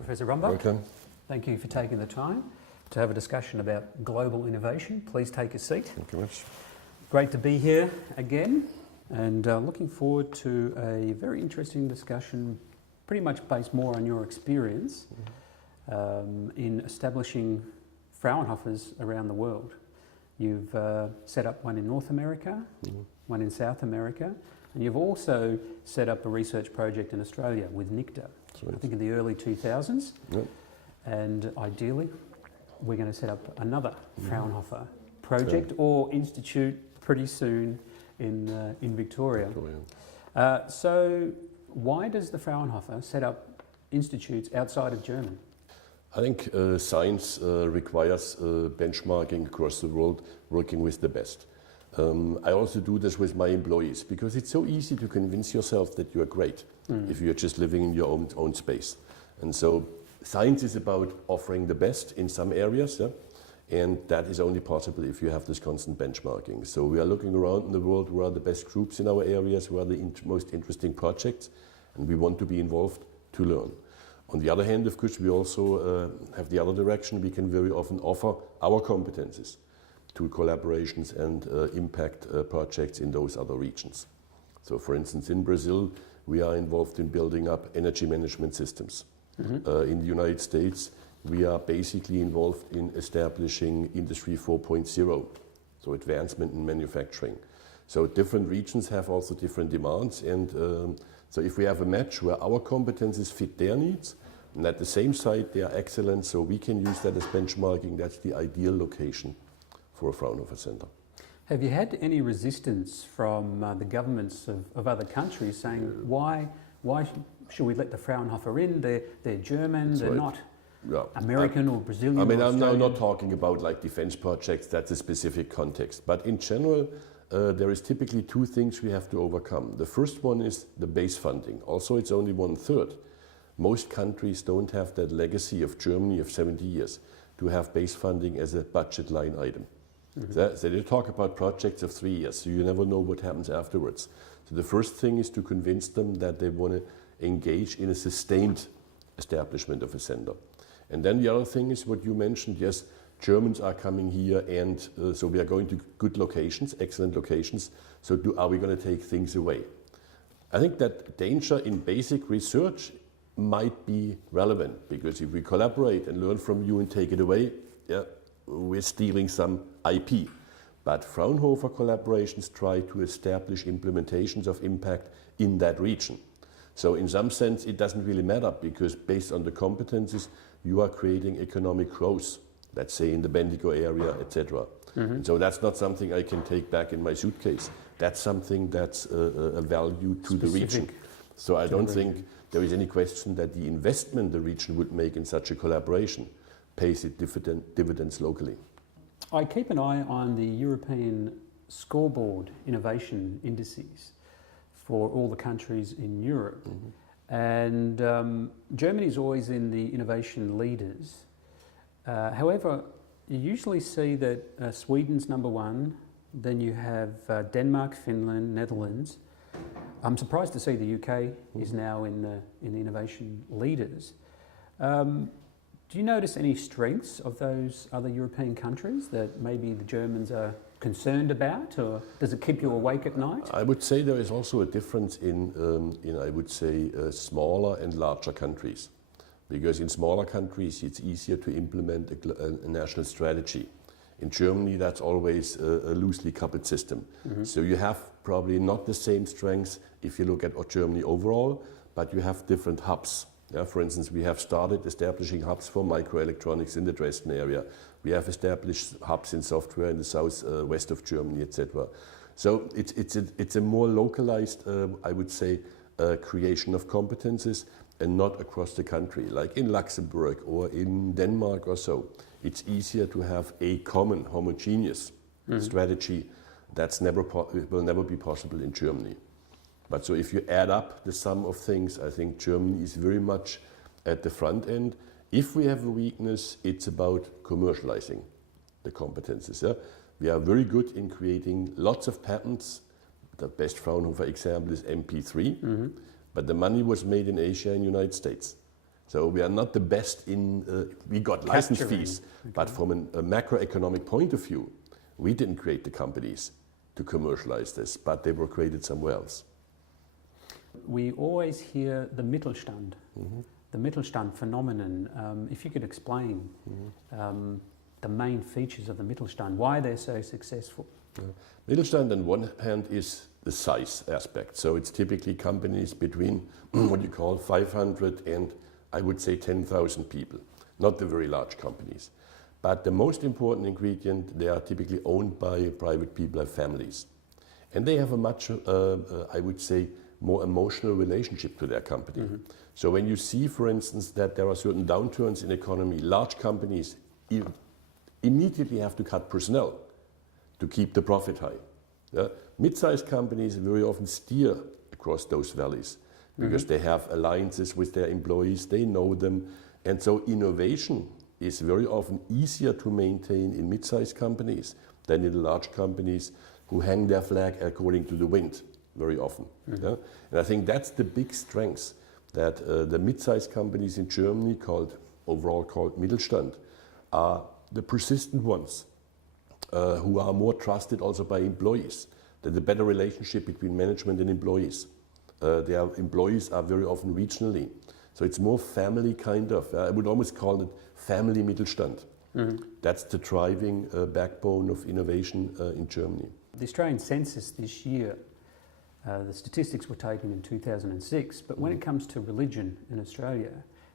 Professor Rombach. Welcome. Thank you for taking the time to have a discussion about global innovation. Please take a seat. Thank you much. Great to be here again, and looking forward to a very interesting discussion, pretty much based more on your experience in establishing Fraunhofers around the world. You've set up one in North America, one in South America, and you've also set up a research project in Australia with NICTA, I think in the early 2000s. Yep. And ideally, we're going to set up another Fraunhofer project or institute pretty soon in Victoria. So why does the Fraunhofer set up institutes outside of Germany? I think science requires benchmarking across the world, working with the best. I also do this with my employees because it's so easy to convince yourself that you are great if you're just living in your own space. And so science is about offering the best in some areas, and that is only possible if you have this constant benchmarking. So we are looking around in the world, where are the best groups in our areas, where are the most interesting projects, and we want to be involved to learn. On the other hand, of course, we also have the other direction. We can very often offer our competences to collaborations and impact projects in those other regions. So for instance, in Brazil, we are involved in building up energy management systems. In the United States, we are basically involved in establishing Industry 4.0, so advancement in manufacturing. So different regions have also different demands, and so if we have a match where our competences fit their needs, and at the same site they are excellent, so we can use that as benchmarking, that's the ideal location for a Fraunhofer Center. Have you had any resistance from the governments of other countries saying, why should we let the Fraunhofer in? They're German, they're not American or Brazilian? I mean, or I'm now Australian? not talking about like defense projects, that's a specific context. But in general, there is typically two things we have to overcome. The first one is the base funding. Also, it's only 1/3. Most countries don't have that legacy of Germany of 70 years to have base funding as a budget line item. So they talk about projects of 3 years, so you never know what happens afterwards. So the first thing is to convince them that they want to engage in a sustained establishment of a center. And then the other thing is what you mentioned, yes, Germans are coming here, and so we are going to good locations, excellent locations, so are we going to take things away? I think that danger in basic research might be relevant, because if we collaborate and learn from you and take it away, we're stealing some IP. But Fraunhofer collaborations try to establish implementations of impact in that region. So in some sense, it doesn't really matter, because based on the competences, you are creating economic growth, let's say in the Bendigo area, etc. So that's not something I can take back in my suitcase. That's something that's a value to the region. So I don't think there is any question that the investment the region would make in such a collaboration pays its dividends locally. I keep an eye on the European scoreboard innovation indices for all the countries in Europe. And Germany is always in the innovation leaders. However, you usually see that Sweden's #1, then you have Denmark, Finland, Netherlands. I'm surprised to see the UK is now in the innovation leaders. Do you notice any strengths of those other European countries that maybe the Germans are concerned about, or does it keep you awake at night? I would say there is also a difference in I would say, smaller and larger countries. Because in smaller countries, it's easier to implement a national strategy. In Germany, that's always a loosely coupled system. So you have probably not the same strengths if you look at Germany overall, but you have different hubs. For instance, we have started establishing hubs for microelectronics in the Dresden area. We have established hubs in software in the southwest of Germany, etc. So it's a more localized, I would say, creation of competences, and not across the country, like in Luxembourg or in Denmark or so. It's easier to have a common, homogeneous strategy that's will never be possible in Germany. But so if you add up the sum of things, I think Germany is very much at the front end. If we have a weakness, it's about commercializing the competences. We are very good in creating lots of patents. The best Fraunhofer example is MP3, but the money was made in Asia and United States. So we are not the best in, we got license Capturing. fees, Okay. but from a macroeconomic point of view, we didn't create the companies to commercialize this, but they were created somewhere else. We always hear the Mittelstand, the Mittelstand phenomenon. If you could explain the main features of the Mittelstand, why they're so successful. Mittelstand on one hand is the size aspect. So it's typically companies between what you call 500 and I would say 10,000 people, not the very large companies. But the most important ingredient, they are typically owned by private people, like families. And they have a much, I would say, more emotional relationship to their company. So when you see, for instance, that there are certain downturns in economy, large companies immediately have to cut personnel to keep the profit high. Yeah? Mid-sized companies very often steer across those valleys because they have alliances with their employees, they know them. And so innovation is very often easier to maintain in mid-sized companies than in the large companies who hang their flag according to the wind very often. Yeah? And I think that's the big strength that the mid-sized companies in Germany overall called Mittelstand are the persistent ones who are more trusted also by employees. There's a better relationship between management and employees. Their employees are very often regionally. So it's more family kind of, I would almost call it family Mittelstand. That's the driving backbone of innovation in Germany. The Australian census this year, the statistics were taken in 2006, but when it comes to religion in Australia,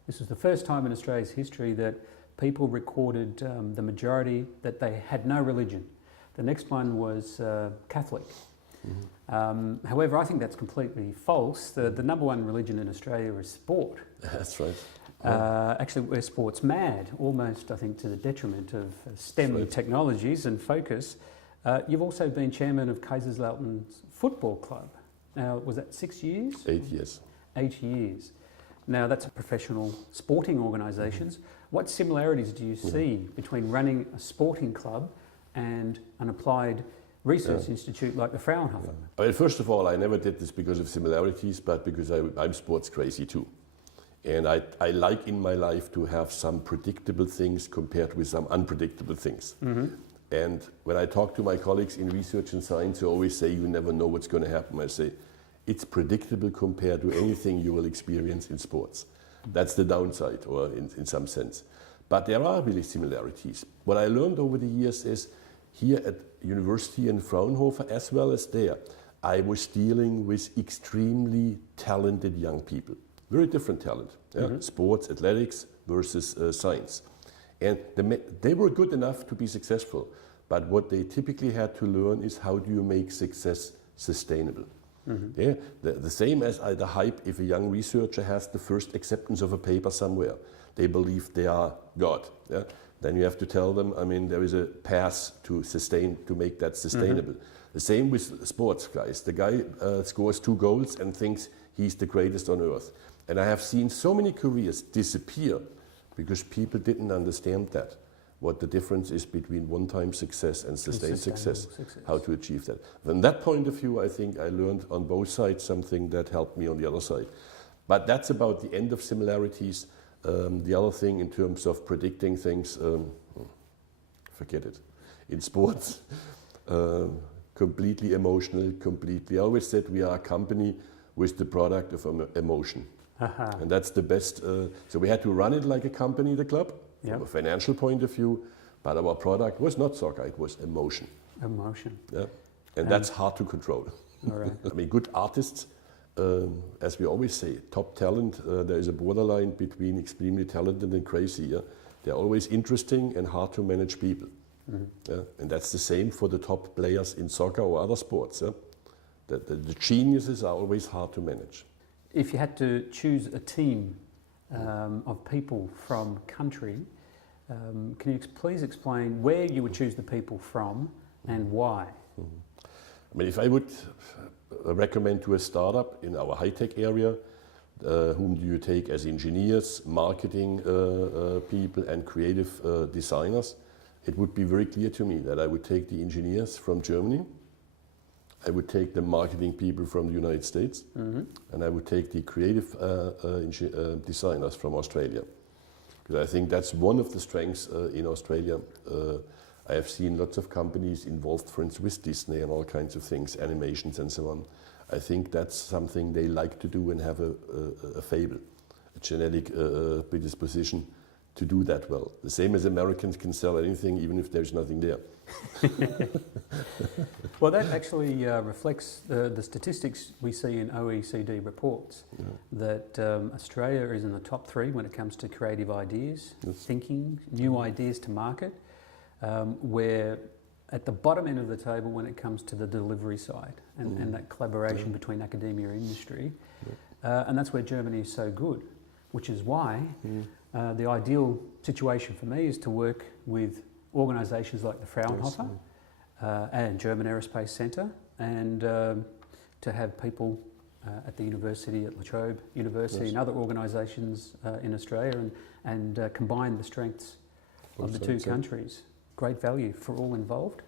this was the first time in Australia's history that people recorded the majority that they had no religion. The next one was Catholic. However, I think that's completely false. The number one religion in Australia is sport. That's right. Actually, we're sports mad, almost, I think, to the detriment of STEM Right. technologies and focus. You've also been chairman of Kaiserslautern's football club. Now, was that 6 years? 8 years. 8 years. Now, that's a professional sporting organisations. What similarities do you see between running a sporting club and an applied research institute like the Fraunhofer? Well, first of all, I never did this because of similarities, but because I'm sports crazy too. And I like in my life to have some predictable things compared with some unpredictable things. And when I talk to my colleagues in research and science, who always say you never know what's going to happen, I say it's predictable compared to anything you will experience in sports. That's the downside, or in some sense. But there are really similarities. What I learned over the years is here at university in Fraunhofer, as well as there, I was dealing with extremely talented young people. Very different talent. Sports, athletics versus science. And they were good enough to be successful. But what they typically had to learn is how do you make success sustainable. Yeah? The same as the hype, if a young researcher has the first acceptance of a paper somewhere, they believe they are God. Yeah? Then you have to tell them, I mean, there is a path to make that sustainable. The same with sports guys. The guy scores 2 goals and thinks he's the greatest on earth. And I have seen so many careers disappear because people didn't understand that, what the difference is between one-time success and sustained success, how to achieve that. From that point of view, I think I learned on both sides something that helped me on the other side. But that's about the end of similarities. The other thing in terms of predicting things, forget it. In sports, completely emotional, completely. I always said we are a company with the product of emotion. And that's the best. So we had to run it like a company, the club, from a financial point of view, but our product was not soccer, it was emotion. Emotion. Yeah. And that's hard to control. All right. I mean, good artists, as we always say, top talent, there is a borderline between extremely talented and crazy. Yeah? They're always interesting and hard to manage people. Yeah? And that's the same for the top players in soccer or other sports. Yeah? The geniuses are always hard to manage. If you had to choose a team of people from country, can you please explain where you would choose the people from and why? I mean, if I would recommend to a startup in our high-tech area, whom do you take as engineers, marketing people and creative designers, it would be very clear to me that I would take the engineers from Germany. I would take the marketing people from the United States, and I would take the creative designers from Australia. Because I think that's one of the strengths in Australia. I have seen lots of companies involved, for instance, with Disney and all kinds of things, animations and so on. I think that's something they like to do and have a fable, a genetic predisposition to do that well. The same as Americans can sell anything even if there's nothing there. Well, that actually reflects the statistics we see in OECD reports, that Australia is in the top 3 when it comes to creative ideas, thinking, new ideas to market. We're at the bottom end of the table when it comes to the delivery side and that collaboration between academia and industry. And that's where Germany is so good, which is why the ideal situation for me is to work with organisations like the Fraunhofer and German Aerospace Centre, and to have people at the university, at La Trobe University and other organisations in Australia, and combine the strengths of the two countries. Great value for all involved.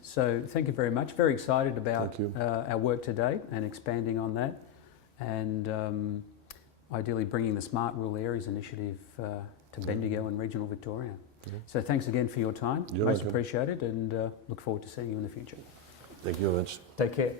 So thank you very much. Very excited about our work today and expanding on that, and ideally bringing the Smart Rural Areas initiative to Bendigo and regional Victoria. So thanks again for your time. Most appreciated, and look forward to seeing you in the future. Thank you very much. Take care.